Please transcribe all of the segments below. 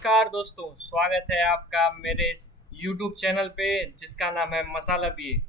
नमस्कार दोस्तों, स्वागत है आपका मेरे इस YouTube चैनल पे जिसका नाम है मसाला बीए।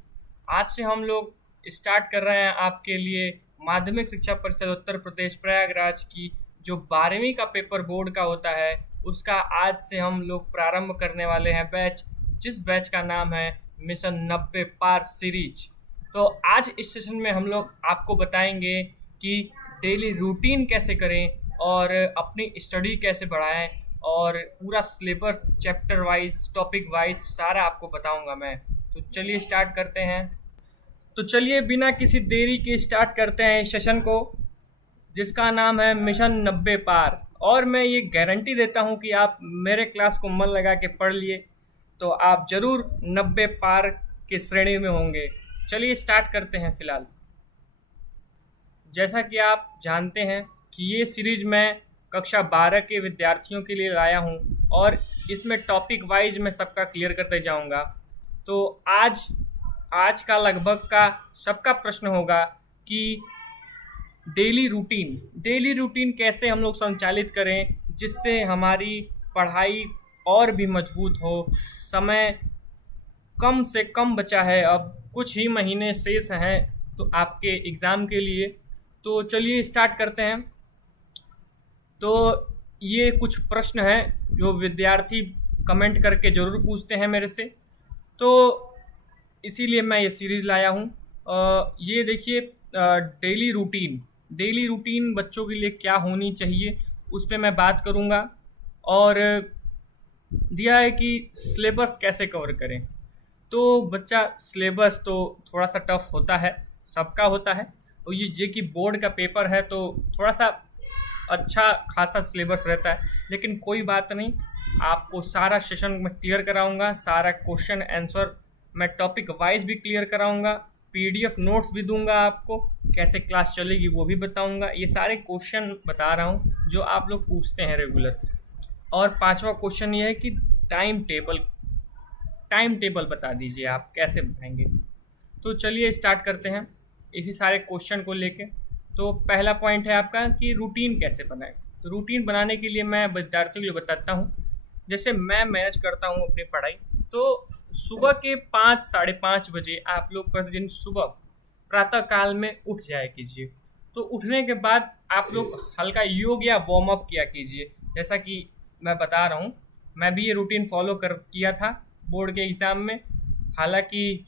आज से हम लोग स्टार्ट कर रहे हैं आपके लिए माध्यमिक शिक्षा परिषद उत्तर प्रदेश प्रयागराज की जो 12वीं का पेपर बोर्ड का होता है उसका आज से हम लोग प्रारंभ करने वाले हैं बैच, जिस बैच का नाम है मिशन 90 पार सीरीज। तो आज इस सेशन में हम लोग आपको बताएंगे कि डेली रूटीन कैसे करें और अपनी स्टडी कैसे बढ़ाएं और पूरा syllabus chapter wise topic wise सारा आपको बताऊंगा मैं। तो चलिए स्टार्ट करते हैं। तो चलिए बिना किसी देरी के स्टार्ट करते हैं इस सेशन को जिसका नाम है मिशन 90 पार। और मैं ये गारंटी देता हूँ कि आप मेरे क्लास को मन लगा के पढ़ लिए तो आप ज़रूर 90 पार की श्रेणी में होंगे। चलिए स्टार्ट करते हैं। फ़िलहाल जैसा कि आप जानते हैं कि ये सीरीज़ मैं कक्षा 12 के विद्यार्थियों के लिए लाया हूँ और इसमें टॉपिक वाइज मैं सबका क्लियर करते जाऊँगा। तो आज का लगभग का सबका प्रश्न होगा कि डेली रूटीन कैसे हम लोग संचालित करें जिससे हमारी पढ़ाई और भी मजबूत हो। समय कम से कम बचा है, अब कुछ ही महीने शेष हैं तो आपके एग्ज़ाम के लिए। तो चलिए स्टार्ट करते हैं। तो ये कुछ प्रश्न हैं जो विद्यार्थी कमेंट करके ज़रूर पूछते हैं मेरे से, तो इसीलिए मैं ये सीरीज़ लाया हूँ। ये देखिए, डेली रूटीन बच्चों के लिए क्या होनी चाहिए उस पर मैं बात करूँगा। और दिया है कि सिलेबस कैसे कवर करें। तो बच्चा सिलेबस तो थोड़ा सा टफ होता है, सबका होता है, और ये कि बोर्ड का पेपर है तो थोड़ा सा अच्छा खासा सिलेबस रहता है, लेकिन कोई बात नहीं, आपको सारा सेशन में क्लियर कराऊंगा। सारा क्वेश्चन आंसर मैं टॉपिक वाइज भी क्लियर कराऊंगा, पीडीएफ नोट्स भी दूंगा, आपको कैसे क्लास चलेगी वो भी बताऊंगा। ये सारे क्वेश्चन बता रहा हूँ जो आप लोग पूछते हैं रेगुलर। और पांचवा क्वेश्चन ये है कि टाइम टेबल बता दीजिए आप कैसे बनाएंगे। तो चलिए स्टार्ट करते हैं इसी सारे क्वेश्चन को लेके। तो पहला पॉइंट है आपका कि रूटीन कैसे बनाएं। तो रूटीन बनाने के लिए मैं विद्यार्थियों के लिए बताता हूँ। जैसे मैं मैनेज करता हूँ अपनी पढ़ाई, तो सुबह के 5 साढ़े 5 बजे आप लोग प्रतिदिन सुबह प्रातः काल में उठ जाया कीजिए। तो उठने के बाद आप लोग हल्का योग या वार्म अप किया कीजिए। जैसा कि मैं बता रहा हूँ, मैं भी ये रूटीन फॉलो किया था बोर्ड के एग्ज़ाम में। हालांकि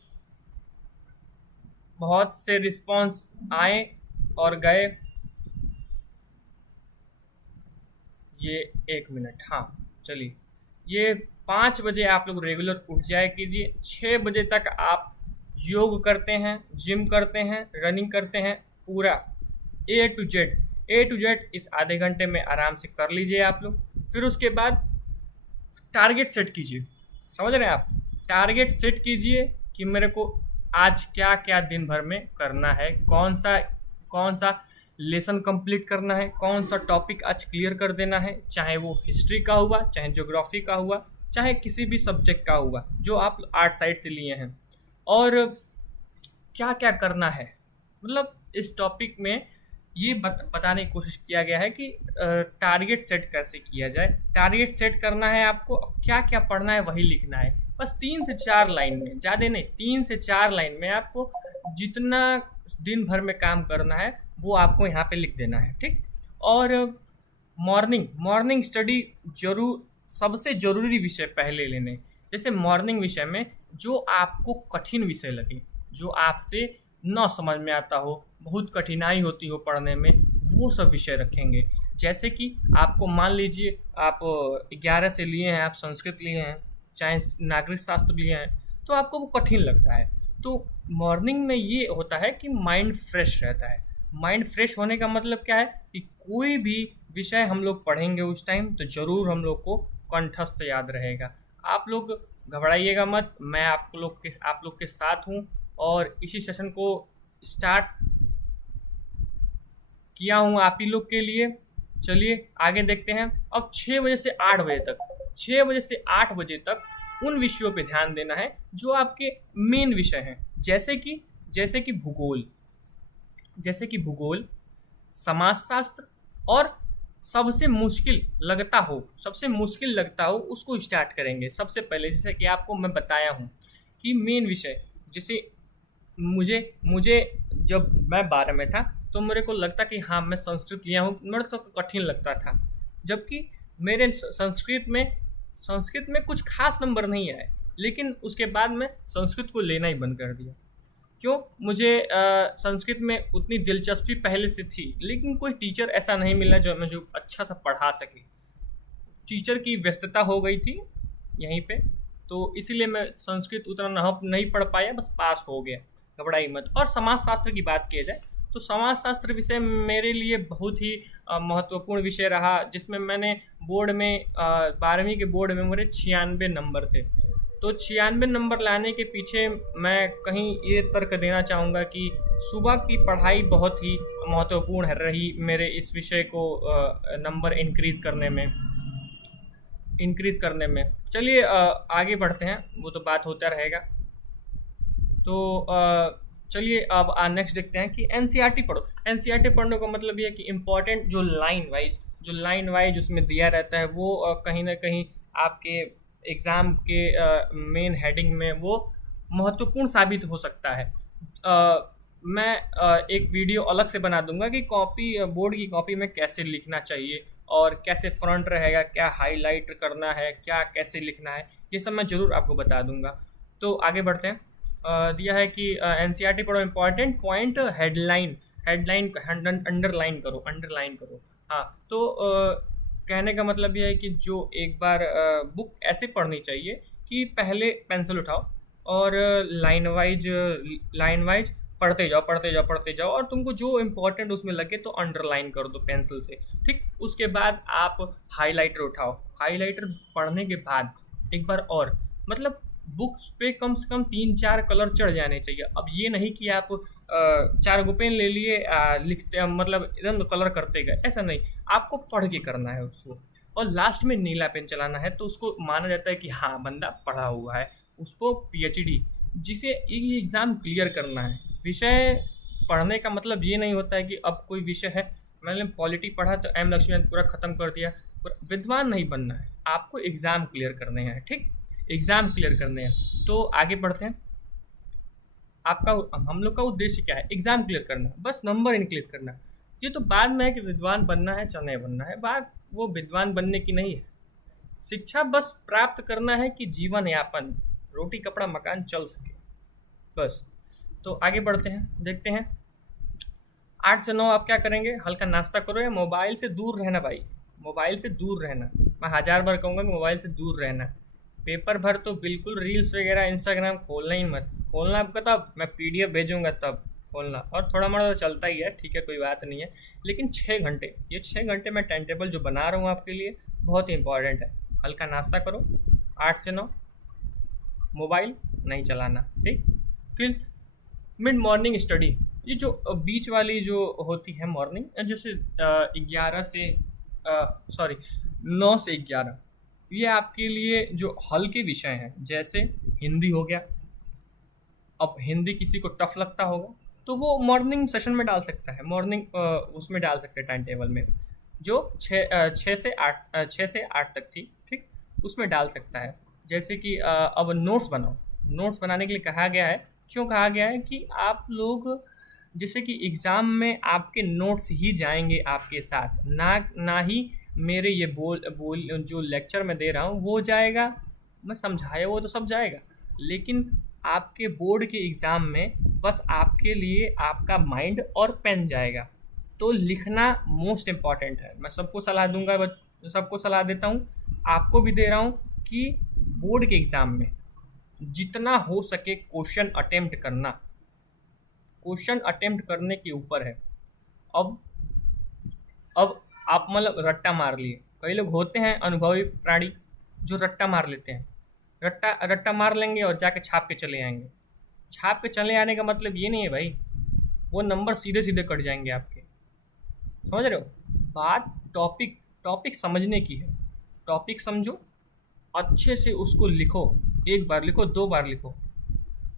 बहुत से रिस्पॉन्स आए और गए। ये 1 मिनट, हाँ चलिए, ये 5 बजे आप लोग रेगुलर उठ जाया कीजिए। 6 बजे तक आप योग करते हैं, जिम करते हैं, रनिंग करते हैं, पूरा ए टू जेड इस आधे घंटे में आराम से कर लीजिए आप लोग। फिर उसके बाद टारगेट सेट कीजिए। समझ रहे हैं आप? टारगेट सेट कीजिए कि मेरे को आज क्या क्या दिन भर में करना है, कौन सा लेसन कंप्लीट करना है, कौन सा टॉपिक आज क्लियर कर देना है, चाहे वो हिस्ट्री का हुआ, चाहे ज्योग्राफी का हुआ, चाहे किसी भी सब्जेक्ट का हुआ जो आप आर्ट साइड से लिए हैं। और क्या क्या करना है, मतलब इस टॉपिक में ये बताने की कोशिश किया गया है कि टारगेट सेट कैसे किया जाए। टारगेट सेट करना है आपको, क्या क्या पढ़ना है वही लिखना है। बस 3 से 4 लाइन में, ज़्यादा नहीं, 3 से 4 लाइन में आपको जितना दिन भर में काम करना है वो आपको यहाँ पे लिख देना है, ठीक। और मॉर्निंग स्टडी जरूर, सबसे ज़रूरी विषय पहले लेने। जैसे मॉर्निंग विषय में जो आपको कठिन विषय लगे, जो आपसे न समझ में आता हो, बहुत कठिनाई होती हो पढ़ने में, वो सब विषय रखेंगे। जैसे कि आपको मान लीजिए आप 11 से लिए हैं, आप संस्कृत लिए हैं, चाहे नागरिक शास्त्र लिए हैं, तो आपको वो कठिन लगता है। तो मॉर्निंग में ये होता है कि माइंड फ्रेश रहता है। माइंड फ्रेश होने का मतलब क्या है कि कोई भी विषय हम लोग पढ़ेंगे उस टाइम तो ज़रूर हम लोग को कंठस्थ याद रहेगा। आप लोग घबराइएगा मत, मैं आप लोग के साथ हूँ और इसी सेशन को स्टार्ट किया हूँ आप ही लोग के लिए। चलिए आगे देखते हैं। अब 6 बजे से 8 बजे तक, 6 बजे से 8 बजे तक उन विषयों पे ध्यान देना है जो आपके मेन विषय हैं। जैसे कि भूगोल, समाजशास्त्र और सबसे मुश्किल लगता हो उसको स्टार्ट करेंगे सबसे पहले। जैसे कि आपको मैं बताया हूँ कि मेन विषय, जैसे मुझे मुझे जब मैं 12 में था तो मेरे को लगता कि हाँ मैं संस्कृत लिया हूँ, मेरे तो कठिन लगता था। जबकि मेरे संस्कृत में कुछ खास नंबर नहीं आए, लेकिन उसके बाद मैं संस्कृत को लेना ही बंद कर दिया। क्यों? मुझे संस्कृत में उतनी दिलचस्पी पहले से थी, लेकिन कोई टीचर ऐसा नहीं मिला जो मुझे अच्छा सा पढ़ा सके। टीचर की व्यस्तता हो गई थी यहीं पे, तो इसीलिए मैं संस्कृत उतना नहीं पढ़ पाया, बस पास हो गया। घबराई मत। और समाजशास्त्र की बात की जाए तो समाजशास्त्र विषय मेरे लिए बहुत ही महत्वपूर्ण विषय रहा, जिसमें मैंने बोर्ड में 12वीं के बोर्ड में मेरे 96 नंबर थे। तो 96 नंबर लाने के पीछे मैं कहीं ये तर्क देना चाहूँगा कि सुबह की पढ़ाई बहुत ही महत्वपूर्ण रही मेरे इस विषय को नंबर इंक्रीज़ करने में। चलिए आगे बढ़ते हैं, वो तो बात होता रहेगा। तो चलिए अब नेक्स्ट देखते हैं कि एनसीईआरटी पढ़ो। एनसीईआरटी पढ़ने का मतलब ये है कि इम्पोर्टेंट जो लाइन वाइज उसमें दिया रहता है वो कहीं ना कहीं आपके एग्ज़ाम के मेन हेडिंग में वो महत्वपूर्ण साबित हो सकता है। मैं एक वीडियो अलग से बना दूंगा कि बोर्ड की कॉपी में कैसे लिखना चाहिए और कैसे फ्रंट रहेगा, क्या हाईलाइट करना है, क्या कैसे लिखना है, ये सब मैं ज़रूर आपको बता दूंगा। तो आगे बढ़ते हैं। दिया है कि एनसीईआरटी पढ़ो, important point headline headline underline करो। हाँ, तो कहने का मतलब यह है कि जो एक बार बुक ऐसे पढ़नी चाहिए कि पहले पेंसिल उठाओ और लाइन वाइज पढ़ते जाओ और तुमको जो इम्पोर्टेंट उसमें लगे तो अंडरलाइन कर दो पेंसिल से। ठीक, उसके बाद आप हाइलाइटर उठाओ। हाइलाइटर पढ़ने के बाद एक बार और मतलब बुक्स पे कम से कम 3-4 कलर चढ़ जाने चाहिए। अब ये नहीं कि आप 4 गो पेन ले लिए लिखते मतलब एकदम कलर करते गए, ऐसा नहीं। आपको पढ़ के करना है उसको, और लास्ट में नीला पेन चलाना है, तो उसको माना जाता है कि हाँ बंदा पढ़ा हुआ है। उसको पीएचडी, जिसे ये एग्ज़ाम क्लियर करना है। विषय पढ़ने का मतलब ये नहीं होता है कि अब कोई विषय है, मैंने पॉलिटी पढ़ा तो एम लक्ष्मीकांत पूरा ख़त्म कर दिया। विद्वान नहीं बनना है, आपको एग्ज़ाम क्लियर करने हैं। ठीक, एग्ज़ाम क्लियर करने हैं। तो आगे बढ़ते हैं। हम लोग का उद्देश्य क्या है? एग्ज़ाम क्लियर करना, बस नंबर इंक्रीज करना। ये तो बाद में है कि विद्वान बनना है चाहे नहीं बनना है, बात वो विद्वान बनने की नहीं है। शिक्षा बस प्राप्त करना है कि जीवन यापन, रोटी कपड़ा मकान चल सके, बस। तो आगे बढ़ते हैं, देखते हैं 8 से 9 आप क्या करेंगे? हल्का नाश्ता करो या मोबाइल से दूर रहना भाई, मोबाइल से दूर रहना। मैं 1000 बार कहूँगा कि मोबाइल से दूर रहना। पेपर भर तो बिल्कुल रील्स वगैरह इंस्टाग्राम खोलना ही मत। खोलना आपका तब मैं पीडीएफ भेजूंगा तब खोलना, और थोड़ा मोड़ा तो चलता ही है, ठीक है, कोई बात नहीं है। लेकिन 6 घंटे, ये 6 घंटे मैं टाइम टेबल जो बना रहा हूँ आपके लिए बहुत ही इंपॉर्टेंट है। हल्का नाश्ता करो, 8 से 9 मोबाइल नहीं चलाना। ठीक, फिर मिड मॉर्निंग स्टडी, ये जो बीच वाली जो होती है मॉर्निंग, जैसे 11 से 9 से 11, ये आपके लिए जो हल्के विषय हैं, जैसे हिंदी हो गया। अब हिंदी किसी को टफ लगता होगा तो वो मॉर्निंग सेशन में डाल सकता है, मॉर्निंग उसमें डाल सकते हैं टाइम टेबल में, जो 6 से 8 तक थी। ठीक, उसमें डाल सकता है। जैसे कि अब नोट्स बनाओ। नोट्स बनाने के लिए कहा गया है, क्यों कहा गया है कि आप लोग जैसे कि एग्ज़ाम में आपके नोट्स ही जाएंगे आपके साथ, ना ही मेरे ये बोल जो लेक्चर मैं दे रहा हूँ वो जाएगा, मैं समझाया वो तो सब जाएगा, लेकिन आपके बोर्ड के एग्ज़ाम में बस आपके लिए आपका माइंड और पेन जाएगा। तो लिखना मोस्ट इम्पॉर्टेंट है। मैं सबको सलाह दूंगा, सबको सलाह देता हूँ, आपको भी दे रहा हूँ कि बोर्ड के एग्ज़ाम में जितना हो सके क्वेश्चन अटेम्प्ट करने के ऊपर है। अब आप मतलब रट्टा मार लिए। कई लोग होते हैं अनुभवी प्राणी जो रट्टा मार लेते हैं, रट्टा मार लेंगे और जाके छाप के चले आएंगे। छाप के चले आने का मतलब ये नहीं है भाई वो नंबर सीधे सीधे कट जाएंगे आपके, समझ रहे हो बात? टॉपिक समझने की है। टॉपिक समझो, अच्छे से उसको लिखो, 1 बार लिखो, 2 बार लिखो,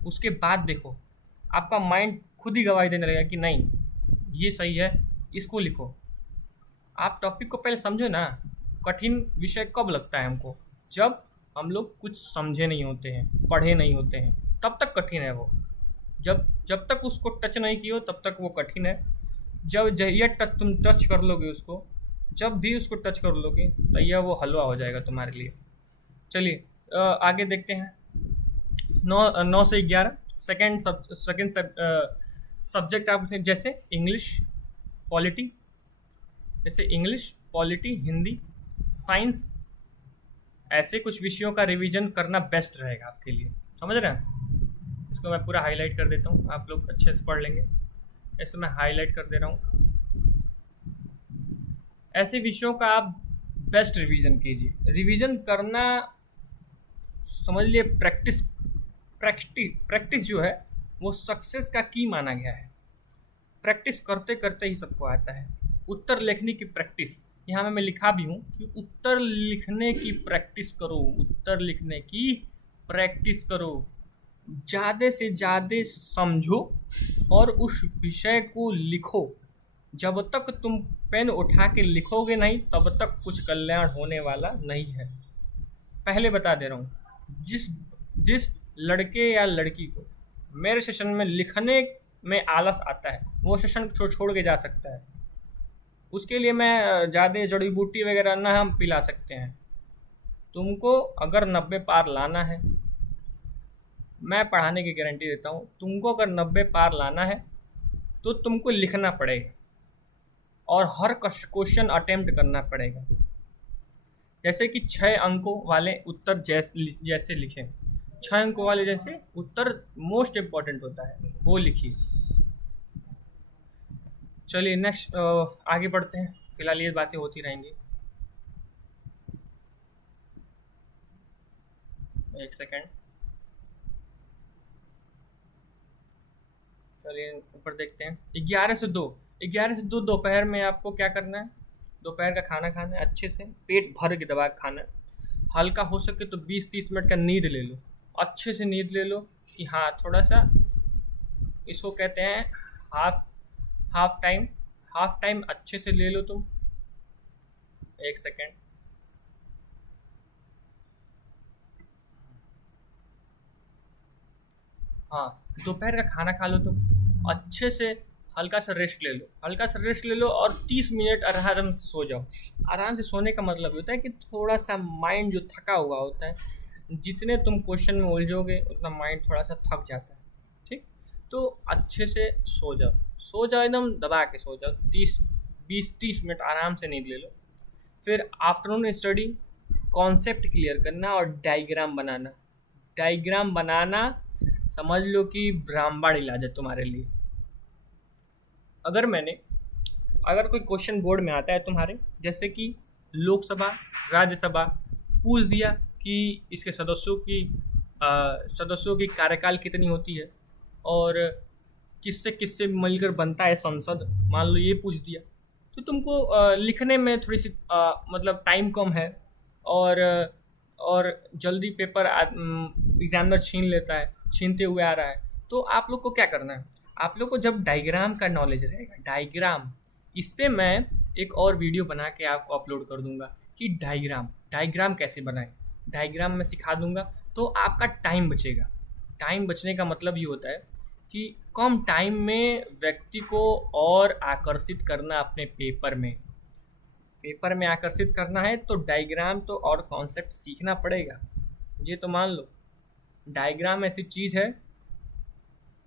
उसके बाद देखो आपका माइंड खुद ही गवाही देने लगेगा कि नहीं ये सही है, इसको लिखो। आप टॉपिक को पहले समझो ना। कठिन विषय कब लगता है हमको? जब हम लोग कुछ समझे नहीं होते हैं, पढ़े नहीं होते हैं, तब तक कठिन है वो। जब जब तक उसको टच नहीं किए हो तब तक वो कठिन है। ये तुम टच कर लोगे उसको, जब भी उसको टच कर लोगे तो यह वो हलवा हो जाएगा तुम्हारे लिए। चलिए आगे देखते हैं। 9 से 11 सेकेंड सब्जेक्ट आप जैसे इंग्लिश, पॉलिटी, जैसे इंग्लिश, पॉलिटी, हिंदी, साइंस, ऐसे कुछ विषयों का रिवीजन करना बेस्ट रहेगा आपके लिए। समझ रहे हैं? इसको मैं पूरा हाईलाइट कर देता हूँ, आप लोग अच्छे से पढ़ लेंगे। ऐसे मैं हाईलाइट कर दे रहा हूँ। ऐसे विषयों का आप बेस्ट रिवीजन कीजिए। रिवीजन करना समझ लिए प्रैक्टिस जो है वो सक्सेस का की माना गया है। प्रैक्टिस करते करते ही सबको आता है। उत्तर लिखने की प्रैक्टिस, यहाँ में मैं लिखा भी हूँ कि उत्तर लिखने की प्रैक्टिस करो, उत्तर लिखने की प्रैक्टिस करो। ज़्यादा से ज़्यादा समझो और उस विषय को लिखो। जब तक तुम पेन उठा के लिखोगे नहीं तब तक कुछ कल्याण होने वाला नहीं है। पहले बता दे रहा हूँ, जिस जिस लड़के या लड़की को मेरे सेशन में लिखने में आलस आता है वो सेशन छोड़ के जा सकता है। उसके लिए मैं ज़्यादा जड़ी बूटी वगैरह ना हम पिला सकते हैं। तुमको अगर 90 पार लाना है, मैं पढ़ाने की गारंटी देता हूँ, तुमको अगर 90 पार लाना है तो तुमको लिखना पड़ेगा और हर क्वेश्चन अटेम्प्ट करना पड़ेगा। जैसे कि 6 अंकों वाले उत्तर जैसे लिखें, 6 अंकों वाले जैसे उत्तर मोस्ट इम्पॉर्टेंट होता है वो लिखिए। चलिए नेक्स्ट आगे बढ़ते हैं, फिलहाल ये बातें होती रहेंगी। एक सेकेंड, चलिए ऊपर देखते हैं। 11 से 2 दोपहर में आपको क्या करना है? दोपहर का खाना खाना है, अच्छे से पेट भर के दबा के खाना है। हल्का हो सके तो 20-30 मिनट का नींद ले लो, अच्छे से नींद ले लो कि हाँ थोड़ा सा, इसको कहते हैं हाफ टाइम अच्छे से ले लो तुम। एक सेकेंड, हाँ दोपहर का खाना खा लो तुम, अच्छे से हल्का सा रेस्ट ले लो और 30 मिनट आराम से सो जाओ। आराम से सोने का मतलब ये होता है कि थोड़ा सा माइंड जो थका हुआ होता है, जितने तुम क्वेश्चन में उलझोगे उतना माइंड थोड़ा सा थक जाता है। ठीक, तो अच्छे से सो जाओ एकदम दबा के सो जाओ। 20-30 मिनट आराम से नींद ले लो। फिर आफ्टरनून स्टडी, कॉन्सेप्ट क्लियर करना और डायग्राम बनाना समझ लो कि ब्रह्मांड इलाज है तुम्हारे लिए। अगर कोई क्वेश्चन बोर्ड में आता है तुम्हारे, जैसे कि लोकसभा, राज्यसभा, पूछ दिया कि इसके सदस्यों की कार्यकाल कितनी होती है और किससे किससे मिलकर बनता है संसद, मान लो ये पूछ दिया, तो तुमको लिखने में थोड़ी सी मतलब टाइम कम है और जल्दी पेपर एग्जामिनर छीनते हुए आ रहा है। तो आप लोग को क्या करना है? आप लोग को जब डायग्राम का नॉलेज रहेगा, डायग्राम, इस पर मैं एक और वीडियो बना के आपको अपलोड कर दूंगा कि डायग्राम कैसे बनाएं। डायग्राम में सिखा दूंगा तो आपका टाइम बचेगा। टाइम बचने का मतलब ये होता है कि कम टाइम में व्यक्ति को और आकर्षित करना अपने पेपर में आकर्षित करना है तो डायग्राम तो और कॉन्सेप्ट सीखना पड़ेगा। ये तो मान लो डायग्राम ऐसी चीज़ है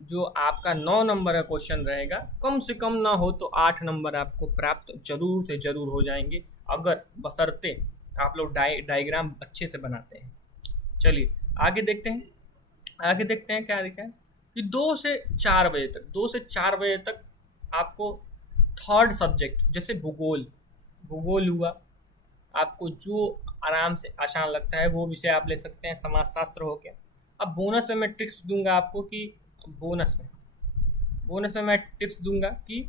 जो आपका 9 नंबर का क्वेश्चन रहेगा, कम से कम ना हो तो 8 नंबर आपको प्राप्त जरूर से जरूर हो जाएंगे, अगर बशर्ते आप लोग डायग्राम अच्छे से बनाते हैं। चलिए आगे देखते हैं क्या लिखा है कि 2 से 4 बजे तक आपको थर्ड सब्जेक्ट जैसे भूगोल हुआ, आपको जो आराम से आसान लगता है वो विषय आप ले सकते हैं। समाजशास्त्र हो गया। अब बोनस में मैं टिप्स दूंगा आपको कि बोनस में मैं टिप्स दूंगा कि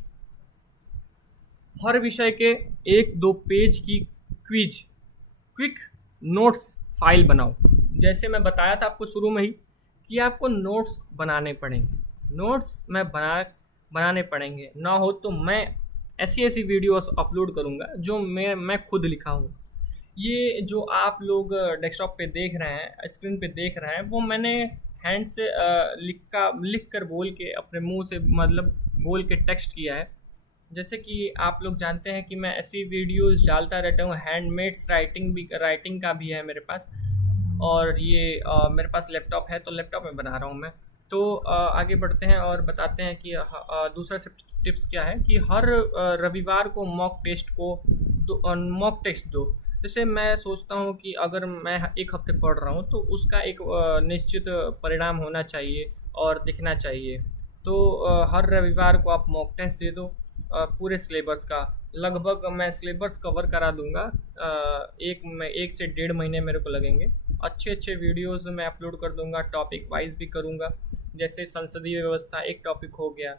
हर विषय के 1-2 पेज की क्विक नोट्स फाइल बनाओ। जैसे मैं बताया था आपको शुरू में ही कि आपको नोट्स बनाने पड़ेंगे, बनाने पड़ेंगे। ना हो तो मैं ऐसी ऐसी वीडियोस अपलोड करूँगा जो मैं खुद लिखा हूँ। ये जो आप लोग डेस्कटॉप पे देख रहे हैं, स्क्रीन पे देख रहे हैं, वो मैंने हैंड से लिख कर बोल के अपने मुंह से मतलब बोल के टेक्स्ट किया है। जैसे कि आप लोग जानते हैं कि मैं ऐसी वीडियोस डालता रहता हूँ, हैंडमेड्स राइटिंग का भी है मेरे पास। और ये मेरे पास लैपटॉप है तो लैपटॉप में बना रहा हूँ मैं। तो आगे बढ़ते हैं और बताते हैं कि दूसरा टिप्स क्या है कि हर रविवार को मॉक टेस्ट दो। जैसे मैं सोचता हूँ कि अगर मैं एक हफ्ते पढ़ रहा हूँ तो उसका एक निश्चित परिणाम होना चाहिए और दिखना चाहिए। तो हर रविवार को आप मॉक टेस्ट दे दो पूरे सिलेबस का। लगभग मैं सिलेबस कवर करा दूंगा। 1 से 1.5 महीने मेरे को लगेंगे। अच्छे अच्छे वीडियोस मैं अपलोड कर दूंगा, टॉपिक वाइज भी करूंगा। जैसे संसदीय व्यवस्था एक टॉपिक हो गया,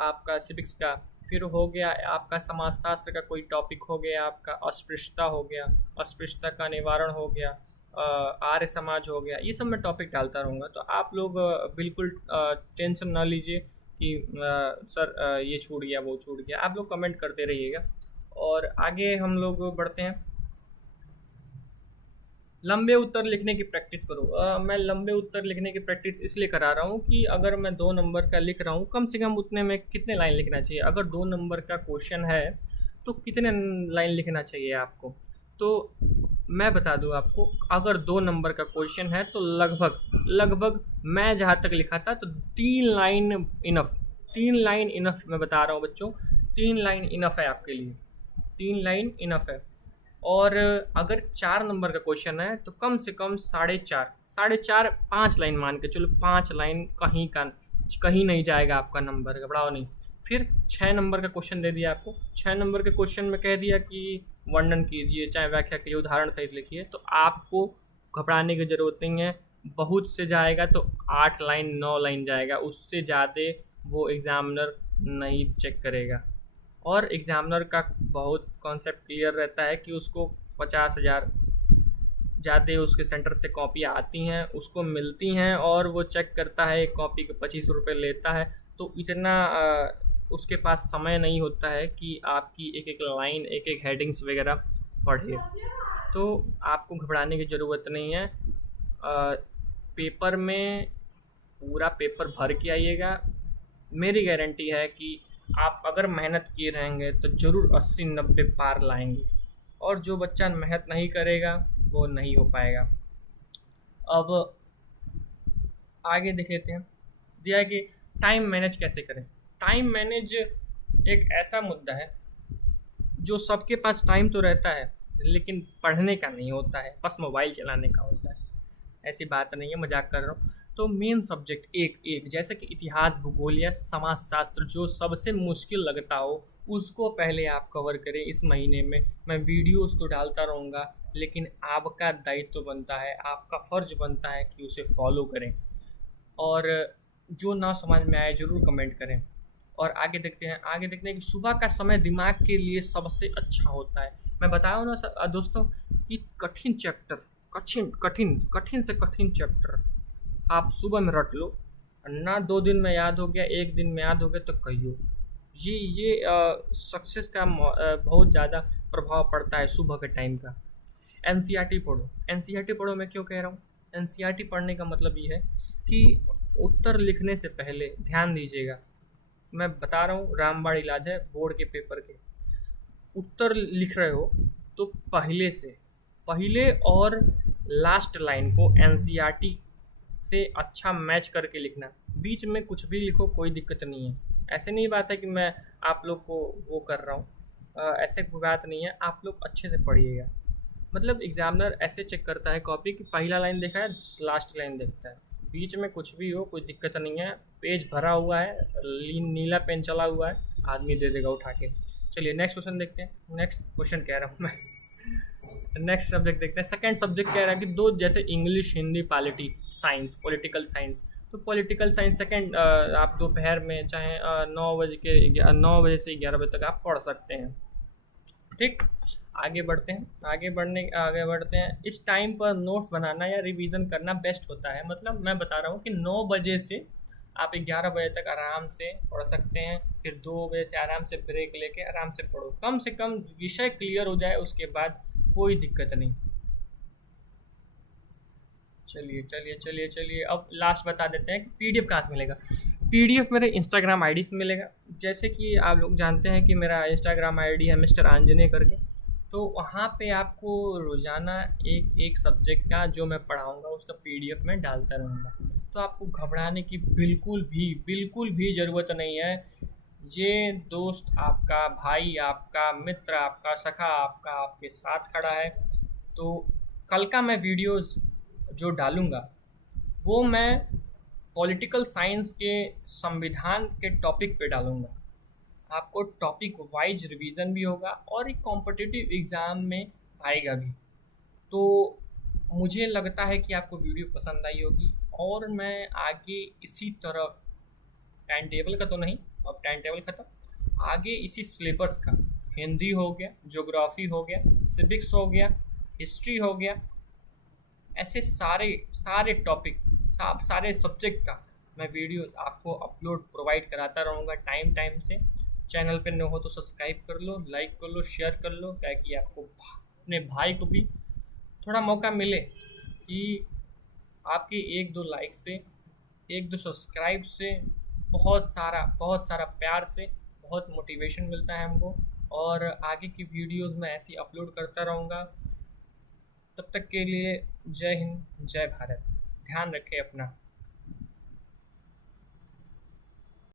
आपका सिविक्स का, फिर हो गया आपका समाजशास्त्र का कोई टॉपिक हो गया, आपका अस्पृश्यता हो गया, अस्पृश्यता का निवारण हो गया, आर्य समाज हो गया। ये सब मैं टॉपिक डालता रहूँगा। तो आप लोग बिल्कुल टेंशन ना लीजिए कि सर ये छूट गया वो छूट गया। आप लोग कमेंट करते रहिएगा। और आगे हम लोग बढ़ते हैं। लंबे उत्तर लिखने की प्रैक्टिस करो। मैं लंबे उत्तर लिखने की प्रैक्टिस इसलिए करा रहा हूँ कि अगर मैं 2 नंबर का लिख रहा हूँ, कम से कम उतने में कितने लाइन लिखना चाहिए। अगर 2 नंबर का क्वेश्चन है तो कितने लाइन लिखना चाहिए आपको। तो मैं बता दूँ आपको, अगर 2 नंबर का क्वेश्चन है तो लगभग लगभग मैं जहाँ तक लिखा था तो 3 लाइन इनफ। 3 लाइन इनफ मैं बता रहा हूँ बच्चों, 3 लाइन इनफ है आपके लिए। 3 लाइन इनफ है। और अगर 4 नंबर का क्वेश्चन है तो कम से कम 4.5 5 लाइन मान के चलो। 5 लाइन कहीं नहीं जाएगा आपका नंबर, घबराओ नहीं। फिर 6 नंबर का क्वेश्चन दे दिया आपको। 6 नंबर के क्वेश्चन में कह दिया कि वर्णन कीजिए, चाहे व्याख्या कीजिए, उदाहरण सहित लिखिए। तो आपको घबराने की ज़रूरत नहीं है। बहुत से जाएगा तो 8 लाइन 9 लाइन जाएगा, उससे ज़्यादा वो एग्ज़ामिनर नहीं चेक करेगा। और एग्ज़ामिनर का बहुत कॉन्सेप्ट क्लियर रहता है कि उसको 50,000 ज़्यादा उसके सेंटर से कॉपियाँ आती हैं, उसको मिलती हैं, और वो चेक करता है, एक कॉपी के 25 रुपये लेता है। तो इतना उसके पास समय नहीं होता है कि आपकी एक एक लाइन, एक एक हेडिंग्स वगैरह पढ़े। तो आपको घबराने की ज़रूरत नहीं है। पेपर में पूरा पेपर भर के आइएगा। मेरी गारंटी है कि आप अगर मेहनत किए रहेंगे तो ज़रूर 80-90 पार लाएंगे। और जो बच्चा मेहनत नहीं करेगा वो नहीं हो पाएगा। अब आगे देख लेते हैं। दिया है कि टाइम मैनेज कैसे करें। टाइम मैनेज एक ऐसा मुद्दा है जो सबके पास टाइम तो रहता है लेकिन पढ़ने का नहीं होता है, बस मोबाइल चलाने का होता है। ऐसी बात नहीं है, मजाक कर रहा हूँ। तो मेन सब्जेक्ट एक एक, जैसे कि इतिहास, भूगोल या समाजशास्त्र, जो सबसे मुश्किल लगता हो उसको पहले आप कवर करें इस महीने में। मैं वीडियोस तो डालता रहूँगा लेकिन आपका दायित्व बनता है, आपका फ़र्ज बनता है कि उसे फॉलो करें। और जो ना समझ में आए ज़रूर कमेंट करें। और आगे देखते हैं कि सुबह का समय दिमाग के लिए सबसे अच्छा होता है। मैं बताया ना दोस्तों कि कठिन चैप्टर, कठिन से कठिन चैप्टर आप सुबह में रट लो। ना 2 दिन में याद हो गया, 1 दिन में याद हो गया तो कहियो। ये सक्सेस का बहुत ज़्यादा प्रभाव पड़ता है सुबह के टाइम का। एनसीईआरटी पढ़ो। एनसीईआरटी पढ़ो, मैं क्यों कह रहा हूँ एनसीईआरटी पढ़ने का मतलब ये है कि उत्तर लिखने से पहले ध्यान दीजिएगा। मैं बता रहा हूँ, रामबाण इलाज है बोर्ड के पेपर के। उत्तर लिख रहे हो तो पहले और लास्ट लाइन को एनसीईआरटी से अच्छा मैच करके लिखना। बीच में कुछ भी लिखो, कोई दिक्कत नहीं है। ऐसे नहीं बात है कि मैं आप लोग को वो कर रहा हूँ, ऐसे कोई बात नहीं है। आप लोग अच्छे से पढ़िएगा। मतलब एग्जामिनर ऐसे चेक करता है कॉपी की, पहला लाइन देखा है, लास्ट लाइन देखता है। बीच में कुछ भी हो कोई दिक्कत नहीं है। पेज भरा हुआ है, नीला पेन चला हुआ है, आदमी दे देगा उठा के। चलिए नेक्स्ट क्वेश्चन देखते हैं। नेक्स्ट क्वेश्चन कह रहा हूँ मैं नेक्स्ट सब्जेक्ट देखते हैं। सेकंड सब्जेक्ट कह रहा है कि दो, जैसे इंग्लिश, हिंदी, पॉलिटिकल साइंस। तो पॉलिटिकल साइंस सेकंड आप दोपहर में चाहे 9 बजे से 11 बजे तक आप पढ़ सकते हैं। ठीक, आगे बढ़ते हैं। इस टाइम पर नोट्स बनाना या रिवीजन करना बेस्ट होता है। मतलब मैं बता रहा हूँ कि 9 बजे से आप 11 बजे तक आराम से पढ़ सकते हैं, फिर 2 बजे से आराम से ब्रेक लेके आराम से पढ़ो, कम से कम विषय क्लियर हो जाए, उसके बाद कोई दिक्कत नहीं। चलिए चलिए चलिए चलिए, अब लास्ट बता देते हैं कि पीडीएफ कहाँ से मिलेगा। पीडीएफ मेरे इंस्टाग्राम आईडी से मिलेगा। जैसे कि आप लोग जानते हैं कि मेरा इंस्टाग्राम आईडी है मिस्टर आंजनेय करके, तो वहाँ पे आपको रोज़ाना एक एक सब्जेक्ट का जो मैं पढ़ाऊँगा उसका पीडीएफ में डालता रहूँगा। तो आपको घबराने की बिल्कुल भी ज़रूरत नहीं है। ये दोस्त आपका, भाई आपका, मित्र आपका, सखा आपका आपके साथ खड़ा है। तो कल का मैं वीडियोज़ जो डालूँगा वो मैं पॉलिटिकल साइंस के संविधान के टॉपिक पे डालूँगा। आपको टॉपिक वाइज रिवीजन भी होगा और एक कॉम्पिटिटिव एग्ज़ाम में आएगा भी। तो मुझे लगता है कि आपको वीडियो पसंद आई होगी, और मैं आगे इसी तरह, टाइम टेबल का तो नहीं, अब टाइम टेबल ख़त्म, आगे इसी सिलेबस का हिंदी हो गया, ज्योग्राफी हो गया, सिविक्स हो गया, हिस्ट्री हो गया, ऐसे सारे सारे टॉपिक, सारे सब्जेक्ट का मैं वीडियो आपको अपलोड प्रोवाइड कराता रहूँगा टाइम टाइम से। चैनल पे न हो तो सब्सक्राइब कर लो, लाइक कर लो, शेयर कर लो, ताकि आपको अपने भाई को भी थोड़ा मौका मिले कि आपके 1-2 लाइक से, 1-2 सब्सक्राइब से, बहुत सारा प्यार से बहुत मोटिवेशन मिलता है हमको, और आगे की वीडियोस मैं ऐसी अपलोड करता रहूँगा। तब तक के लिए जय हिंद, जय भारत। ध्यान रखें अपना।